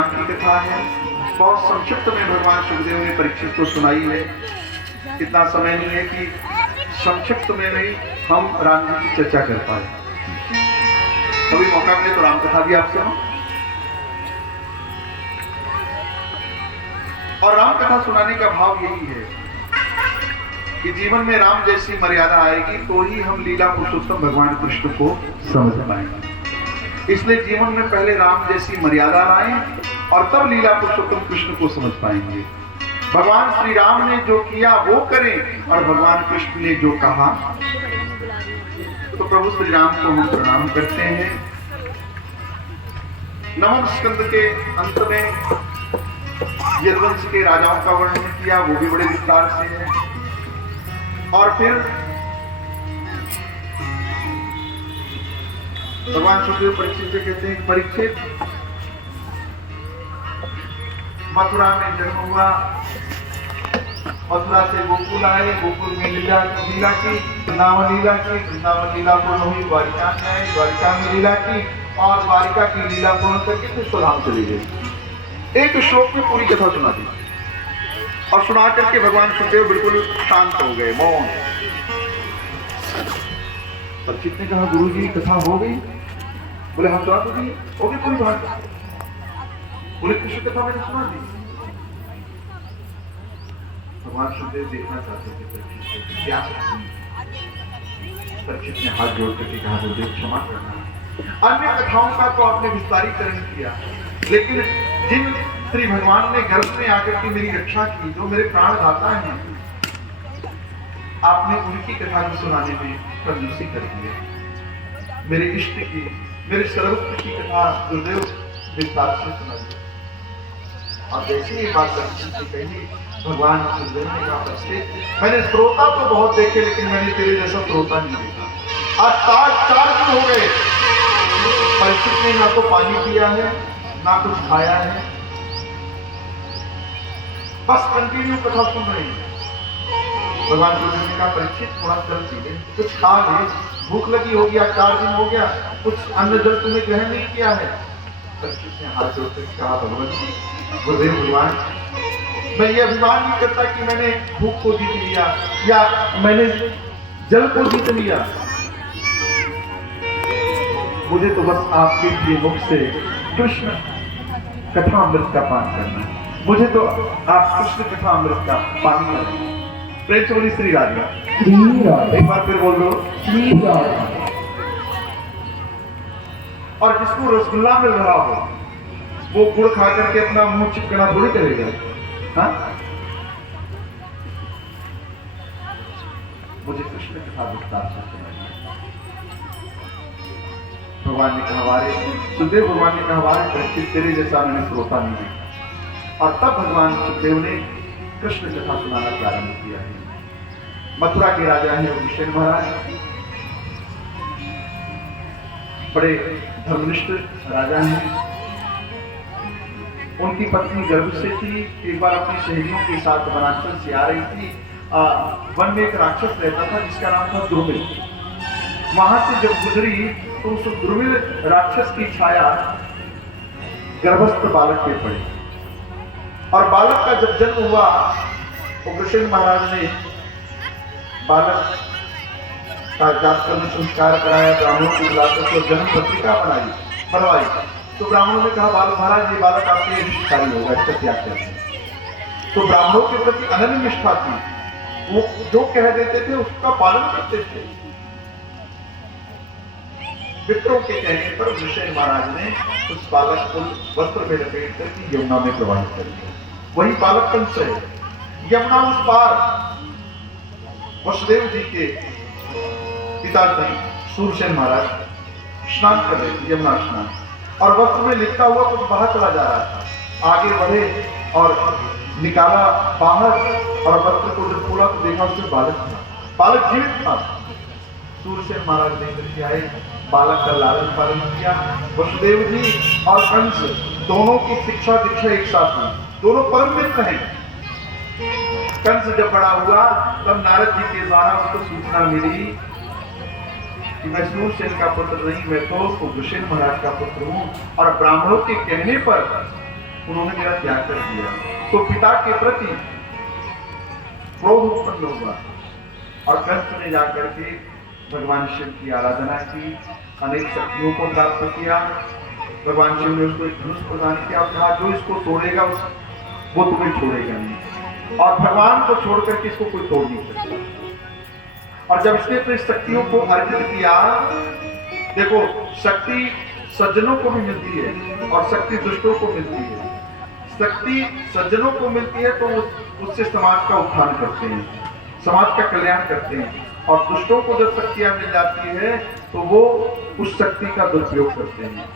की कथा है। बहुत संक्षिप्त में भगवान सुखदेव ने परीक्षित को सुनाई है। इतना समय नहीं है कि संक्षिप्त में नहीं हम राम जी की चर्चा कर पाए। कभी मौका मिले तो राम कथा भी आप सुनो। और राम कथा सुनाने का भाव यही है कि जीवन में राम जैसी मर्यादा आएगी तो ही हम लीला पुरुषोत्तम भगवान कृष्ण को समझ पाएंगे। इसलिए जीवन में पहले राम जैसी मर्यादा लाएं और तब लीला पुरुषोत्तम कृष्ण को समझ पाएंगे। भगवान श्री राम ने जो किया वो करें और भगवान कृष्ण ने जो कहा। तो प्रभु श्री राम को हम प्रणाम करते हैं। नवम स्कंद के अंत में यदुवंश के राजाओं का वर्णन किया, वो भी बड़े विस्तार से है। और फिर भगवान सुखदेव परीक्षित से कहते हैं, परीक्षित मथुरा में जन्म हुआ, मथुरा से गोकुल आए, गोकुल में लीला की, वृंदावन लीला की, वृंदावन लीला पूर्ण हुई, द्वारिका में आए, द्वारिका में लीला की और द्वारिका की लीला पूर्ण करके फिर स्वधाम चले गए। एक श्लोक में पूरी कथा सुना दी और सुना करके भगवान सुखदेव बिल्कुल शांत हो गए, मौन। परीक्षित ने कहा, गुरु जी कथा हो गई? बोले हाँ सुना तो दी, हो गई पूरी बात। बोले कृष्ण कथा मैंने सुना दी। भगवान सुखदेव देखना चाहते थे परीक्षित को क्या। परीक्षित ने हाथ जोड़ करके कहा, गुरुदेव क्षमा करना। अन्य कथाओं का तो आपने विस्तारीकरण किया, लेकिन जिन श्री भगवान ने गर्भ में आकर के मेरी रक्षा की, जो मेरे प्राण दाता हैं, आपने उनकी कथा भी सुनाने में कंजूसी कर दिया। मेरे इष्ट की, मेरे सर्वोत्त की कथा गुरुदेव विस्तार से सुना दी। और जैसे ही बात कही, भगवान सुखदेव ने कहा, मैंने श्रोता तो बहुत देखे, लेकिन मैंने तेरे जैसा श्रोता नहीं देखा। आज 4 दिन हो गए, परीक्षित ने ना तो पानी पिया है, ना कुछ खाया है, बस कंटिन्यू कथा सुन रहे हैं। भगवान सुखदेव ने कहा, परीक्षित थोड़ा जल पी ले, कुछ खा ले, भूख लगी हो गया, 4 दिन हो गया, कुछ अन्न जल तुमने ग्रहण नहीं किया है। परीक्षित ने हाथ जोड़कर कहा, भगवान गुरुदेव भगवान, मैं ये अभिमान नहीं करता कि मैंने भूख को जीत लिया या मैंने जल को जीत लिया। मुझे तो बस आपके प्रिय मुख से कृष्ण कथा अमृत का पान करना है। मुझे तो आप कृष्ण कथा अमृत का पान करना। प्रेम से बोली श्री राधा। एक बार फिर बोल दो, श्री राधा। और जिसको रसगुल्ला मिल रहा हो वो गुड़ खा करके अपना मुंह चिपकना थोड़ी करेगा। हाँ, मुझे कृष्ण कथा विस्तार से सुनाइए। भगवान ने कहा, वारे सुखदेव, भगवान ने कहा, वारे परीक्षित, तेरे जैसा मैंने श्रोता नहीं देखा। और तब भगवान सुखदेव ने कृष्ण कथा सुनाना प्रारंभ किया है। मथुरा के राजा हैं विभीषण महाराज, बड़े धर्मनिष्ठ राजा हैं। उनकी पत्नी गर्भ से थी। एक बार अपनी सहेलियों के साथ वनांचल से आ रही थी। वन में एक राक्षस रहता था जिसका नाम था द्रुमिल। वहां से जब गुजरी तो उस द्रुमिल राक्षस की छाया गर्भस्थ बालक पे पड़ी। और बालक का जब जन्म हुआ तो विभीषण महाराज ने बालक का जातकर्म संस्कार कराया, ब्राह्मणों को बुलाकर तो जन्म पत्रिका बनवाई। तो ब्राह्मणों ने कहा, बालक महाराज, ये बालक आपके निष्ठाकारी होगा, इसका त्याग करते हैं। तो ब्राह्मणों के प्रति अनन्य निष्ठा थी, वो जो कह देते थे उसका पालन करते थे। मित्रों के कहने पर विभीषण महाराज ने उस बालक को वस्त्र में लपेट करके यमुना में प्रवाहित कर दिया। वही बालक कंस है। यमुना उस पार वसुदेव जी के पिताजी सूरसेन महाराज स्नान कर रहे थे, यमुना स्नान, और वस्त्र में लिपटा हुआ कुछ बाहर चला जा रहा था। आगे बढ़े और निकाला बाहर, और वस्त्र को जब खोला तो देखा उसमें बालक था। बालक जीवित था। सूरसेन महाराज लेकर के आए, बालक का लालन पालन किया। वसुदेव जी और कंस दोनों की शिक्षा दीक्षा एक साथ हुई, दोनों परम मित्र हैं। कंस जब बड़ा हुआ तब नारद जी के द्वारा उसको सूचना मिली कि मैं सूरसेन का पुत्र नहीं, मैं तो विभीषण महाराज का पुत्र हूँ। और ब्राह्मणों के कहने पर उन्होंने मेरा त्याग कर दिया। तो पिता के प्रति क्रोध उत्पन्न हुआ और कंस ने जाकर के भगवान शिव की आराधना की, अनेक शक्तियों को प्राप्त किया। भगवान शिव ने उसको एक धनुष प्रदान किया और कहा जो इसको तोड़ेगा वो तुम्हें छोड़ेगा नहीं, और भगवान को छोड़ करके इसको कोई तोड़ नहीं सकता। और जब इसने अपनी शक्तियों को अर्जित किया, देखो शक्ति सज्जनों को भी मिलती है और शक्ति दुष्टों को मिलती है। शक्ति सज्जनों को मिलती है तो उससे समाज का उत्थान करते हैं, समाज का कल्याण करते हैं, और दुष्टों को जब शक्तियां मिल जाती है तो वो उस शक्ति का दुरुपयोग करते हैं।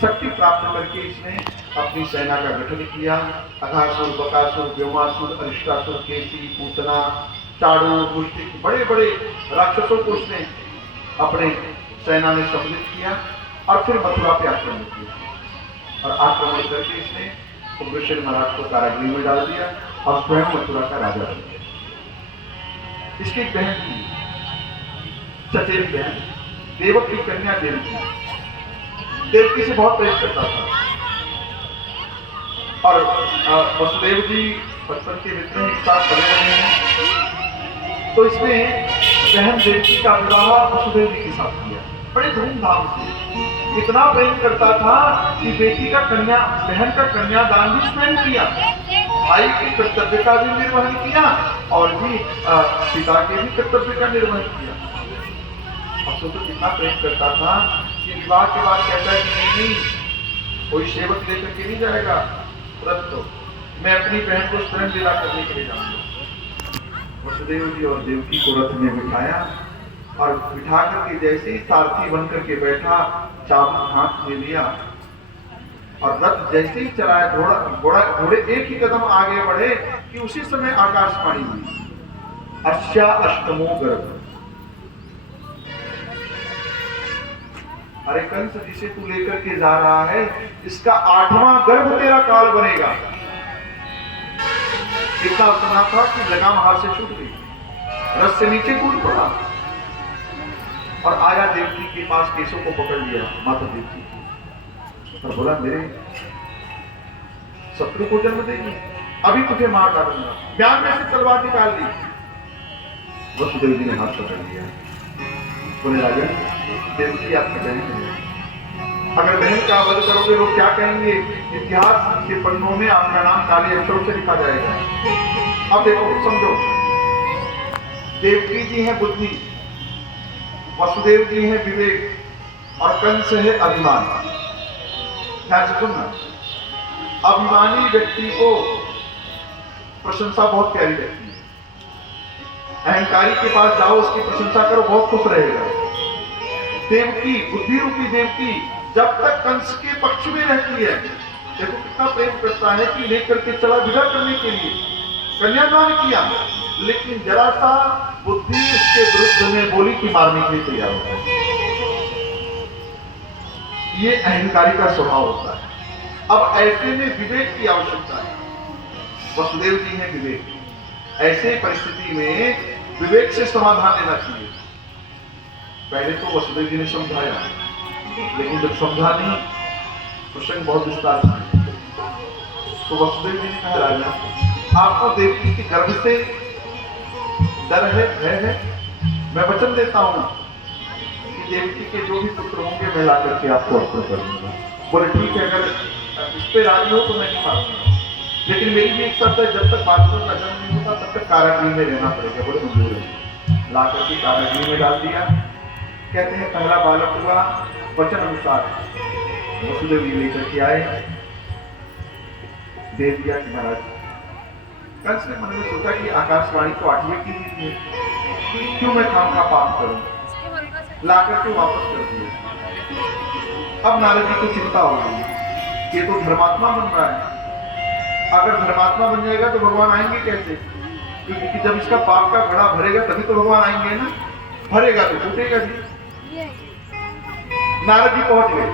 शक्ति प्राप्त करके इसने अपनी सेना का गठन किया। अघासुर, बकासुर, व्योमासुर, अरिष्टासुर, केसी, पूतना, चाणू, मुष्टिक, बड़े बड़े राक्षसों को उसने अपने सेना में सम्मिलित किया और फिर मथुरा पे आक्रमण किया। और आक्रमण करके इसने उग्रसेन महाराज को कारागृह में डाल दिया और स्वयं मथुरा का राजा बन गया। इसकी एक बहन थी, चचेरी बहन, देवक की कन्या देवकी। देवकी से बहुत प्रेम करता था और वसुदेव जी बचपन के मित्र एक साथ बड़े बने हैं, तो इसने बहन देवकी का विवाह वसुदेव जी के साथ किया बड़े धूमधाम से। इतना प्रेम करता था कि बेटी का कन्या, बहन का कन्यादान भी स्वयं किया, भाई के कर्तव्य का भी निर्वहन किया और भी पिता के भी कर्तव्य का निर्वहन किया। अब तो कितना प्रेम करता था कि विवाह के बाद कहता है कि नहीं, कोई सेवक लेकर के नहीं जाएगा, परंतु मैं अपनी बहन को स्वयं विदा करने के लिए जाऊंगा। वसुदेव जी और देवकी को रथ में बिठाया और बिठा करके जैसे ही सारथी बन करके बैठा, चाबुक हाथ में लिया और रथ जैसे ही चलाया, घोड़े एक ही कदम आगे बढ़े कि उसी समय आकाशवाणी हुई, अस्या अष्टमो गर्भ। अरे कंस, जिसे तू लेकर के जा रहा है इसका 8वां गर्भ तेरा काल बनेगा। इतना सुना था कि लगाम हाथ से छूट गई, रथ से नीचे कूद पड़ा और आया देवकी के पास, केशों को पकड़ लिया माता देवकी की और बोला मेरे शत्रु को जन्म देगी, अभी तुझे मार डालूंगा। ज्ञान में से तलवार निकाल ली। वसुदेव जी ने हाथ पकड़ लिया, बोले राजन, देवकी आपकी बहन है, अगर बहन का वध करोगे लोग क्या कहेंगे? इतिहास के पन्नों में आपका नाम काले अक्षरों से लिखा जाएगा। अब देखो, समझो, देवकी जी है बुद्धि, वसुदेव जी है विवेक और कंस है अभिमान। ध्यान से सुनना, अभिमानी व्यक्ति को प्रशंसा बहुत प्यारी लगती है, अहंकारी के पास जाओ उसकी प्रशंसा करो, बहुत खुश रहेगा। देवकी, बुद्धि रूपी देवकी जब तक कंस के पक्ष में रहती है, देखो कितना प्रेम करता है कि लेकर के चला विदा करने के लिए, कन्यादान किया, लेकिन जरा सा बुद्धि उसके विरुद्ध में बोली कि मारने के लिए तैयार होता है। ये अहंकारी का स्वभाव होता है। अब ऐसे में विवेक की आवश्यकता है। वसुदेव जी हैं विवेक, ऐसे परिस्थिति में विवेक से समाधान लेना चाहिए। पहले तो वसुदेव जी ने समझाया, लेकिन जब समझा नहीं, प्रसंग बहुत विस्तार से, तो वसुदेव जी ने कहा राजा, आपको देवकी के गर्भ से डर है, भय है, मैं वचन देता हूं कि देवकी के जो भी पुत्र होंगे मैं ला करके आपको अर्पण कर दूंगा। बोले ठीक है, अगर इस पे राजी हो तो मैं नहीं मारूंगा, लेकिन मेरी भी एक शर्त है, जब तक बालकों का जन्म नहीं होता तब तक कारागृह में रहना पड़ेगा। बोले मंजूर है। ला करके कारागृह में डाल दिया। कहते हैं पहला बालक हुआ, वचन अनुसार वसुदेव जी लेकर के आए, दे दिया कि महाराज। कंस ने मन में सोचा कि आकाशवाणी तो 8वें की हुई है, क्यों मैं काम का पाप करूं, ला करके वापस कर दिया। अब नारद जी को चिंता हो गई, ये तो धर्मात्मा बन रहा है, अगर धर्मात्मा बन जाएगा तो भगवान आएंगे कैसे? क्योंकि जब इसका पाप का घड़ा भरेगा तभी तो भगवान आएंगे ना, भरेगा तो टूटेगा भी। नारद जी पहुंच गए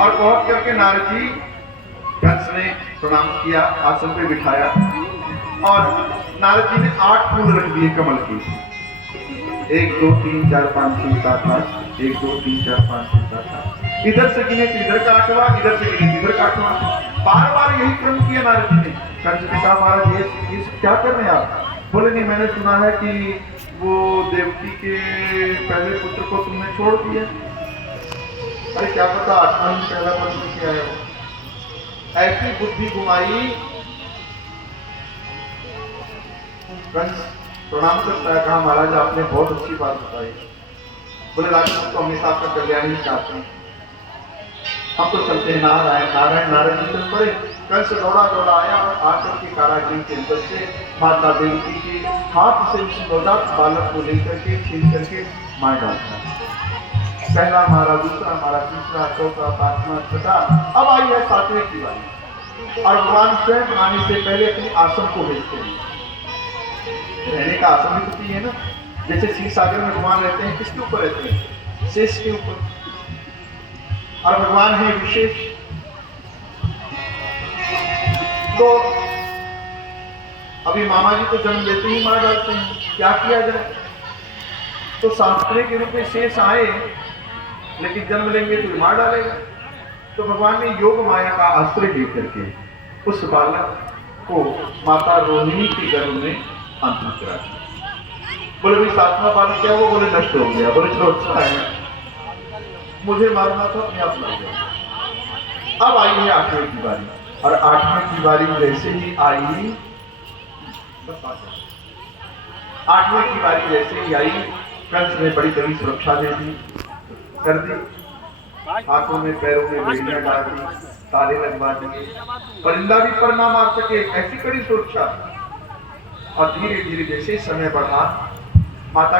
और पहुंच करके नारद जी, कंस ने प्रणाम किया, आसन पे बिठाया और नारद जी ने 8 फूल रख दिए कमल के, 1 2 3 4 5 6 7 8, 1 2 3 4 5 6 7 8। इधर से गिने तो इधर का 8वां, इधर से गिने तो इधर का 8वां। बार बार यही क्रम किया नारद जी ने। कंस ने कहा महाराज ये क्या कर रहे हैं आप? बोले नहीं, मैंने सुना है कि वो देवकी के पहले पुत्र को तुमने छोड़ दिया। अरे क्या पता 8वां ही पहला पुत्र क्या है वो। ऐसी बुद्धि घुमाई। कंस प्रणाम करता है, कहा महाराज आपने बहुत अच्छी बात बताई। बोले राजन तो हमेशा आपका कल्याण ही चाहते हैं, हम तो चलते हैं नारायण नारायण। नारायण जी चल पड़े। कंस दौड़ा दौड़ा आया और आकर के कारागृह के अंदर से माता देवकी के हाथ से उस नवजात बालक को लेकर के छीन करके मार डालता है। पहला मारा, दूसरा मारा, तीसरा, चौथा, पांचवा, छठा, अब आई है 7वें की बारी। और भगवान स्वयं आने से पहले अपने आसन को भेजते हैं। रहने का आसन भी तो चाहिए ना। जैसे क्षीर सागर में भगवान रहते हैं, किसके ऊपर रहते हैं? शेष के ऊपर। और भगवान है विशेष। तो अभी मामा जी तो जन्म लेते ही मार डालते हैं, क्या किया जाए? तो शास्त्री के रूप में शेष आए, लेकिन जन्म लेंगे तो मार डालेगा। तो भगवान ने योग माया का आश्रय लेकर के उस बालक को माता रोहिणी के गर्भ में अंतरित करा दिया। बोले भाई 7वां बालक क्या हुआ? बोले नष्ट हो गया। बोले चलो अच्छा है, मुझे मारना था, अपने आप मर गया। अब आई है 8वें की बारी। और 8वें की बारी जैसे ही आई, 8वें की बारी जैसे ही आई, कंस ने बड़ी बड़ी सुरक्षा दे दी, कर दी। हाथों में पैरों में बेड़ियां डाल दी, ताले लगवा दिए, परिंदा भी पर ना मार सके, ऐसी कड़ी सुरक्षा। और धीरे धीरे जैसे समय बढ़ा, माता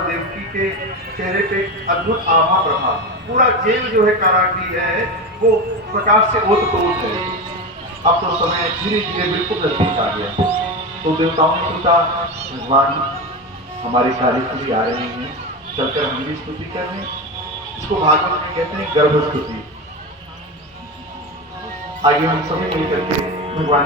देवकी के चेहरे पे अद्भुत आभा प्रभा। पूरा जेल जो है कारागृह है वो प्रकाश से ओतप्रोत है। अब तो समय धीरे धीरे बिल्कुल नजदीक आ गया। तो देवताओं ने सोचा भगवान हमारे कार्य के लिए आ रहे हैं, चलकर हम भी स्तुति कर रहे हैं। इसको भागवत में कहते हैं गर्भ स्तुति। आइए हम सभी मिलकर के भगवान